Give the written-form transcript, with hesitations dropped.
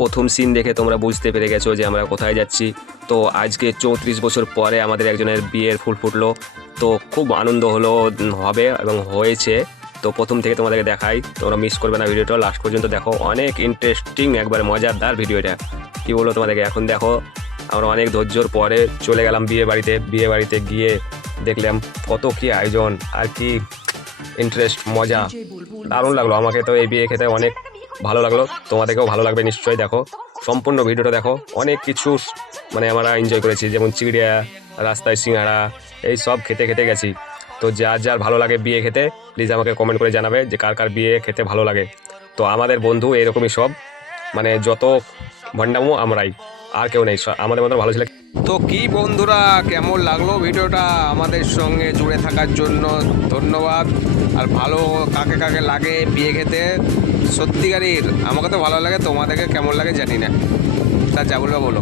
প্রথম সিন দেখে তোমরা বুঝতে পেরে গেছো যে আমরা কোথায় যাচ্ছি। তো আজকে 34 বছর পরে আমাদের একজনের বিয়ের ফুল ফুটলো, তো খুব আনন্দ হবে এবং হয়েছে। তো প্রথম থেকে তোমাদেরকে দেখাই, তোমরা মিস করবে না ভিডিওটা, লাস্ট পর্যন্ত দেখো, অনেক ইন্টারেস্টিং একবার মজাদার ভিডিওটা। কি বলো তোমাদেরকে, এখন দেখো আমরা অনেক ধৈর্যর পরে চলে গেলাম বিয়ে বাড়িতে গিয়ে দেখলাম কত কি আয়োজন আর কি ইন্টারেস্ট, মজা, দারুণ লাগলো। আমাকে তো এই বিয়ে খেতে অনেক ভালো লাগলো, তোমাদেরকেও ভালো লাগবে নিশ্চয়ই। দেখো সম্পূর্ণ ভিডিওটা দেখো, অনেক কিছু মানে আমরা এনজয় করেছি, যেমন চিড়িয়া, রাস্তায় সিঙ্গাড়া, এই সব খেতে খেতে গেছি। তো যার যার ভালো লাগে বিয়ে খেতে প্লিজ আমাকে কমেন্ট করে জানাবে যে কার কার বিয়ে খেতে ভালো লাগে। তো আমাদের বন্ধু এরকমই সব, মানে যত ভণ্ডামো আমরাই, আর কেউ নেই, আমাদের মতো ভালো ছিল। তো কি বন্ধুরা, কেমন লাগলো ভিডিওটা? আমাদের সঙ্গে জুড়ে থাকার জন্য ধন্যবাদ। আর ভালো কাকে কাকে লাগে বিয়ে খেতে, সত্যিকারের আমাকে তো ভালো লাগে, তোমাদেরকে কেমন লাগে জানি না। তা যা বলবো বলো।